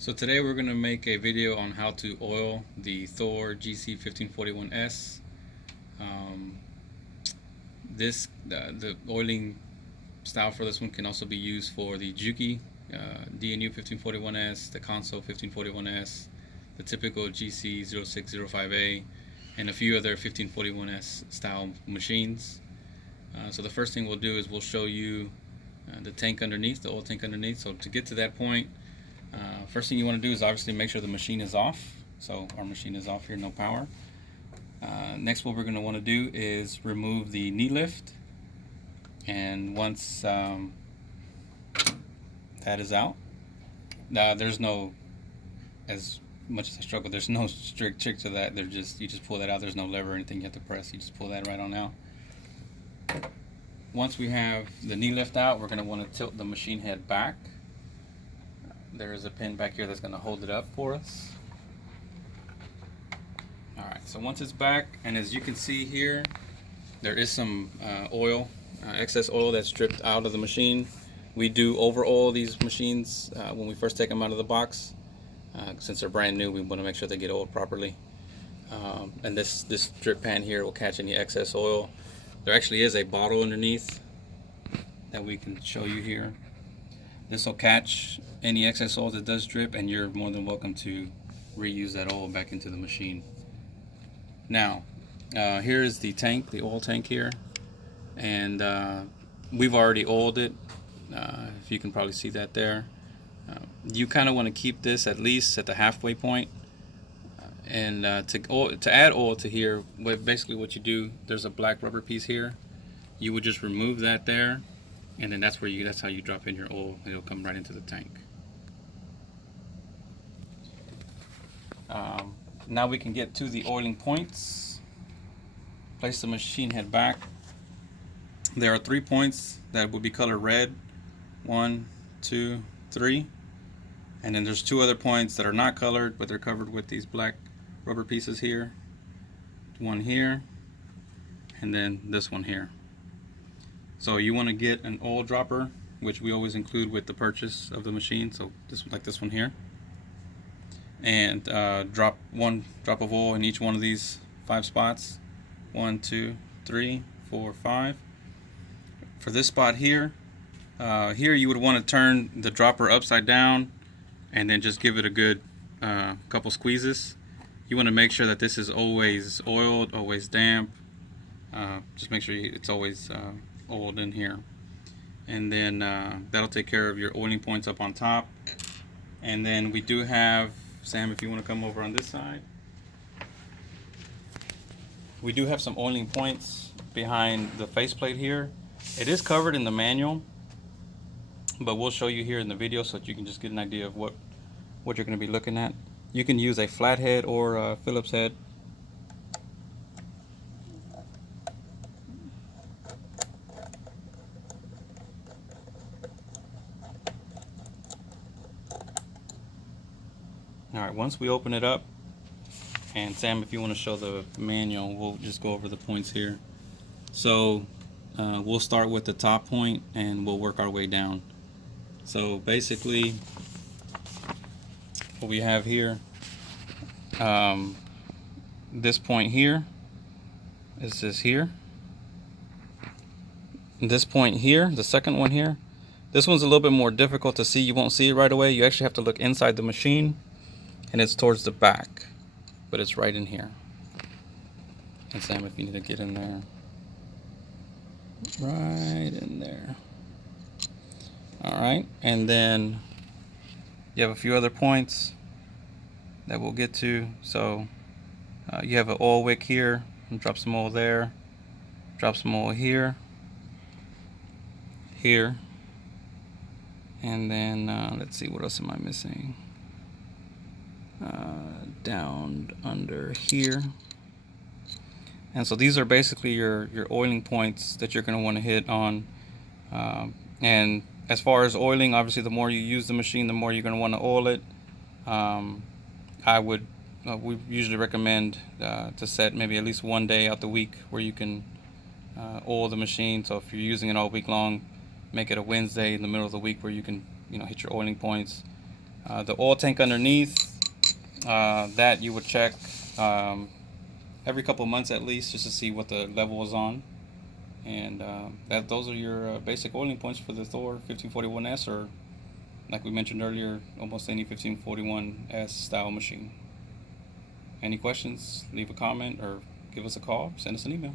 So today we're going to make a video on how to oil the Thor GC1541S. Um, the oiling style for this one can also be used for the Juki DNU 1541S, the Console 1541S, the typical GC0605A, and a few other 1541S style machines. So the first thing we'll do is we'll show you the tank underneath, the oil tank underneath. So to get to that point, first thing you want to do is obviously make sure the machine is off. So our machine is off here, no power. Next, what we're going to want to do is remove the knee lift. And once that is out, there's no, as much as I struggle, there's no strict trick to that. You just pull that out. There's no lever or anything you have to press. You just pull that right on out. Once we have the knee lift out, we're going to want to tilt the machine head back. There is a pin back here that's going to hold it up for us. Alright, so once it's back, and as you can see here, there is some excess oil that's dripped out of the machine. We do over oil these machines when we first take them out of the box. Since they're brand new, we want to make sure they get oiled properly. And this drip pan here will catch any excess oil. There actually is a bottle underneath that we can show you here. This will catch any excess oil that does drip, and you're more than welcome to reuse that oil back into the machine. Now, here is the tank, the oil tank here, and we've already oiled it. If you can probably see that there. You kind of want to keep this at least at the halfway point. And to add oil to here, basically what you do, there's a black rubber piece here. You would just remove that there, and then that's how you drop in your oil. It'll come right into the tank. Now we can get to the oiling points. Place the machine head back. There are 3 points that will be colored red. 1, 2, 3. And then there's 2 other points that are not colored, but they're covered with these black rubber pieces here. One here, and then this one here. So you want to get an oil dropper, which we always include with the purchase of the machine. So like this one here, and drop 1 drop of oil in each one of these 5 spots. 1, 2, 3, 4, 5. For this spot here, here you would want to turn the dropper upside down, and then just give it a good couple squeezes. You want to make sure that this is always oiled, always damp. Just make sure it's always oiled in here. And then that'll take care of your oiling points up on top. And then we do have, Sam, if you want to come over on this side. We do have some oiling points behind the faceplate here. It is covered in the manual, but we'll show you here in the video so that you can just get an idea of what you're going to be looking at. You can use a flathead or a Phillips head. Alright, once we open it up, and Sam, if you want to show the manual, we'll just go over the points here. So we'll start with the top point and we'll work our way down. So basically what we have here, this point here is this here. This point here, the second one here, this one's a little bit more difficult to see. You won't see it right away. You actually have to look inside the machine, and it's towards the back, but it's right in here. And Sam, if you need to get in there, right in there. Alright, and then you have a few other points that we'll get to. So you have an oil wick here, and drop some oil there, drop some oil here, here, and then let's see, what else am I missing? Down under here. And so these are basically your oiling points that you're going to want to hit on. And as far as oiling, obviously the more you use the machine, the more you're going to want to oil it. We usually recommend to set maybe at least 1 day out the week where you can oil the machine. So if you're using it all week long, make it a Wednesday in the middle of the week where you can hit your oiling points. The oil tank underneath, that you would check every couple of months at least, just to see what the level is on. And those are your basic oiling points for the Thor 1541S, or like we mentioned earlier, almost any 1541S style machine. Any questions, leave a comment or give us a call, send us an email.